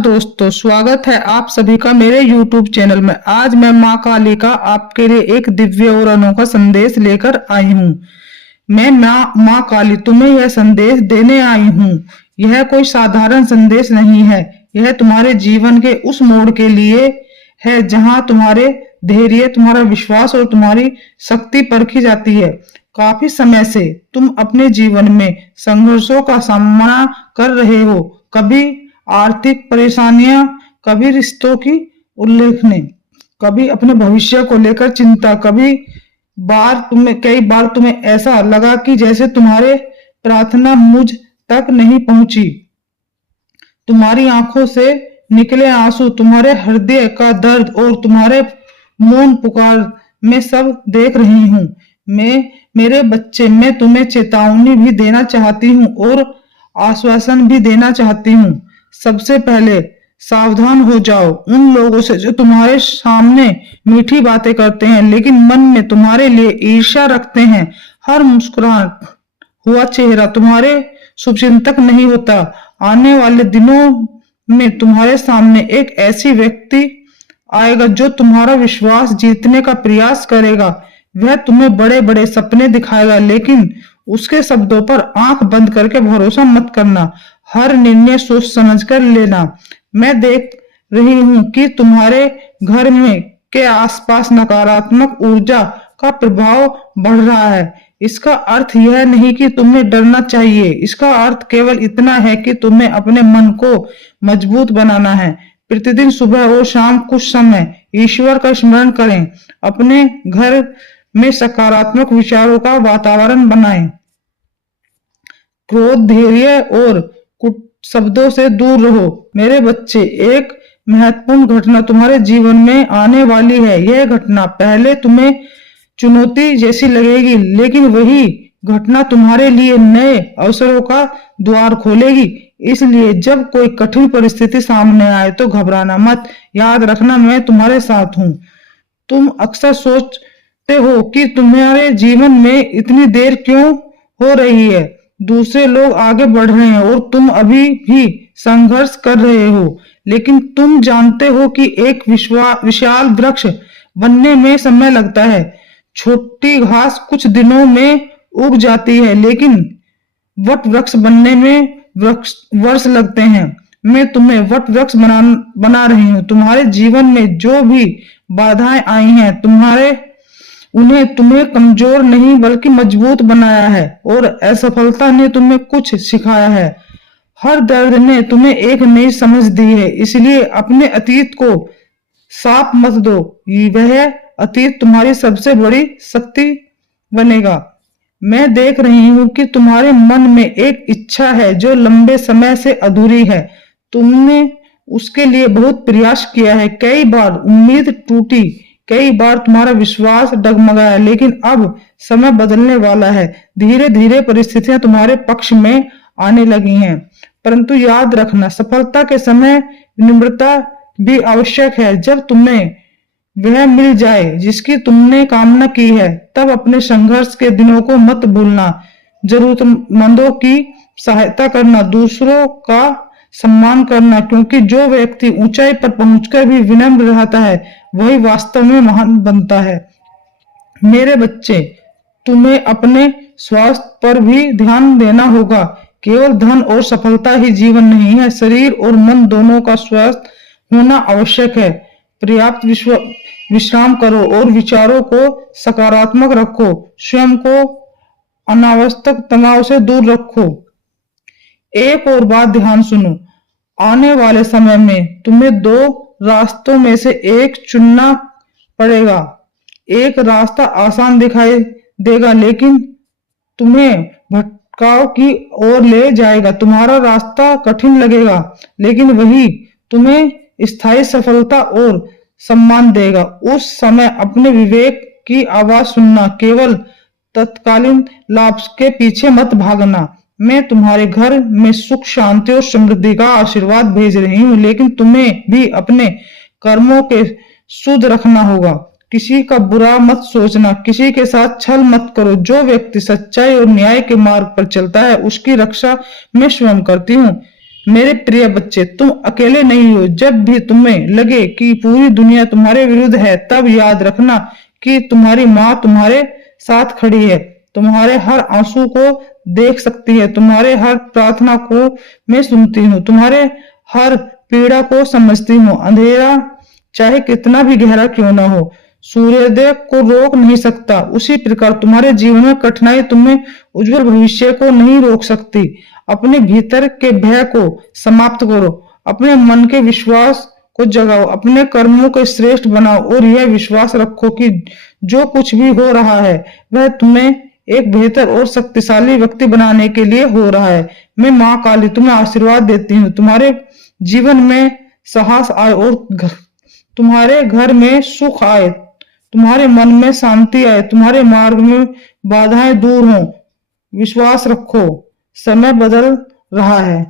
दोस्तों, स्वागत है आप सभी का मेरे YouTube चैनल में। आज मैं माँ काली का आपके लिए एक दिव्य और अनोखा संदेश लेकर आई हूँ। मैं माँ काली तुम्हें यह संदेश देने आई हूँ। यह कोई साधारण संदेश नहीं है। यह तुम्हारे जीवन के उस मोड़ के लिए है जहाँ तुम्हारे धैर्य, तुम्हारा विश्वास और तुम्हारी शक्ति परखी जाती है। काफी समय से तुम अपने जीवन में संघर्षों का सामना कर रहे हो। कभी आर्थिक परेशानियां, कभी रिश्तों की उल्लेखने, कभी अपने भविष्य को लेकर चिंता। कई बार तुम्हें ऐसा लगा कि जैसे तुम्हारे प्रार्थना मुझ तक नहीं पहुंची। तुम्हारी आंखों से निकले आंसू, तुम्हारे हृदय का दर्द और तुम्हारे मौन पुकार मैं सब देख रही हूँ। मेरे बच्चे, मैं तुम्हें चेतावनी भी देना चाहती हूँ और आश्वासन भी देना चाहती हूँ। सबसे पहले सावधान हो जाओ उन लोगों से जो तुम्हारे सामने मीठी बातें करते हैं लेकिन मन में तुम्हारे लिए ईर्ष्या रखते हैं। हर मुस्कुराहट हुआ चेहरा तुम्हारे शुभचिंतक नहीं होता। आने वाले दिनों में तुम्हारे सामने एक ऐसी व्यक्ति आएगा जो तुम्हारा विश्वास जीतने का प्रयास करेगा। वह तुम्हें बड़े बड़े सपने दिखाएगा लेकिन उसके शब्दों पर आंख बंद करके भरोसा मत करना। हर निर्णय सोच समझ कर लेना। मैं देख रही हूँ कि तुम्हारे घर में के आसपास नकारात्मक ऊर्जा का प्रभाव बढ़ रहा है। इसका अर्थ यह नहीं कि तुम्हें डरना चाहिए। इसका अर्थ केवल इतना है कि तुम्हें अपने मन को मजबूत बनाना है। प्रतिदिन सुबह और शाम कुछ समय ईश्वर का स्मरण करें। अपने घर में सकारात्मक विचारों का वातावरण बनाएं। क्रोध, धैर्य और शब्दों से दूर रहो। मेरे बच्चे, एक महत्वपूर्ण घटना तुम्हारे जीवन में आने वाली है। यह घटना पहले तुम्हें चुनौती जैसी लगेगी लेकिन वही घटना तुम्हारे लिए नए अवसरों का द्वार खोलेगी। इसलिए जब कोई कठिन परिस्थिति सामने आए तो घबराना मत। याद रखना, मैं तुम्हारे साथ हूँ। तुम अक्सर सोचते हो कि तुम्हारे जीवन में इतनी देर क्यों हो रही है, दूसरे लोग आगे बढ़ रहे हैं और तुम अभी भी संघर्ष कर रहे हो। लेकिन तुम जानते हो कि एक विशाल वृक्ष बनने में समय लगता है। छोटी घास कुछ दिनों में उग जाती है लेकिन वट वृक्ष बनने में वर्ष लगते हैं। मैं तुम्हें वट वृक्ष बना रही हूँ। तुम्हारे जीवन में जो भी बाधाएं आई हैं उन्हें तुम्हें कमजोर नहीं बल्कि मजबूत बनाया है और असफलता ने तुम्हें कुछ सिखाया है। हर दर्द ने तुम्हें एक नई समझ दी है। इसलिए अपने अतीत को साफ मत दो। वह अतीत तुम्हारी सबसे बड़ी शक्ति बनेगा। मैं देख रही हूँ कि तुम्हारे मन में एक इच्छा है जो लंबे समय से अधूरी है। तुमने उसके लिए बहुत प्रयास किया है। कई बार उम्मीद टूटी, कई बार तुम्हारा विश्वास डगमगाया लेकिन अब समय बदलने वाला है। धीरे धीरे परिस्थितियां तुम्हारे पक्ष में आने लगी हैं। परंतु याद रखना, सफलता के समय विनम्रता भी आवश्यक है। जब तुम्हें वह मिल जाए जिसकी तुमने कामना की है तब अपने संघर्ष के दिनों को मत भूलना। जरूरतमंदों की सहायता करना, दूसरों का सम्मान करना, क्योंकि जो व्यक्ति ऊंचाई पर पहुंचकर भी विनम्र रहता है वही वास्तव में महान बनता है। मेरे बच्चे, तुम्हें अपने स्वास्थ्य पर भी ध्यान देना होगा। केवल धन और सफलता ही जीवन नहीं है, शरीर और मन दोनों का स्वस्थ होना आवश्यक है। पर्याप्त विश्राम करो और विचारों को सकारात्मक रखो। स्वयं को अनावश्यक तनाव से दूर रखो। एक और बात ध्यान सुनो, आने वाले समय में तुम्हें दो रास्तों में से एक चुनना पड़ेगा। एक रास्ता आसान दिखाई देगा लेकिन तुम्हें भटकाव की ओर ले जाएगा। तुम्हारा रास्ता कठिन लगेगा लेकिन वही तुम्हें स्थायी सफलता और सम्मान देगा। उस समय अपने विवेक की आवाज सुनना, केवल तत्कालीन लाभ के पीछे मत भागना। मैं तुम्हारे घर में सुख, शांति और समृद्धि का आशीर्वाद भेज रही हूँ लेकिन तुम्हें भी अपने कर्मों के शुद्ध रखना होगा। किसी का बुरा मत सोचना, किसी के साथ छल मत करो। जो व्यक्ति सच्चाई और न्याय के मार्ग पर चलता है उसकी रक्षा मैं स्वयं करती हूँ। मेरे प्रिय बच्चे, तुम अकेले नहीं हो। जब भी तुम्हें लगे कि पूरी दुनिया तुम्हारे विरुद्ध है, तब याद रखना कि तुम्हारी माँ तुम्हारे साथ खड़ी है, तुम्हारे हर आंसू को देख सकती है, तुम्हारे हर प्रार्थना को मैं सुनती हूँ, तुम्हारे हर पीड़ा को समझती हूँ। अंधेरा चाहे कितना भी गहरा क्यों ना हो, सूर्योदय को रोक नहीं सकता, उसी प्रकार तुम्हारे जीवन में कठिनाई तुम्हें उज्जवल भविष्य को नहीं रोक सकती। अपने भीतर के भय को समाप्त करो, अपने मन के विश्वास को जगाओ, अपने कर्मों को श्रेष्ठ बनाओ और यह विश्वास रखो कि जो कुछ भी हो रहा है वह तुम्हें एक बेहतर और शक्तिशाली व्यक्ति बनाने के लिए हो रहा है। मैं माँ काली तुम्हें आशीर्वाद देती हूँ, तुम्हारे जीवन में साहस आए और तुम्हारे घर में सुख आए, तुम्हारे मन में शांति आए, तुम्हारे मार्ग में बाधाएं दूर हों। विश्वास रखो, समय बदल रहा है।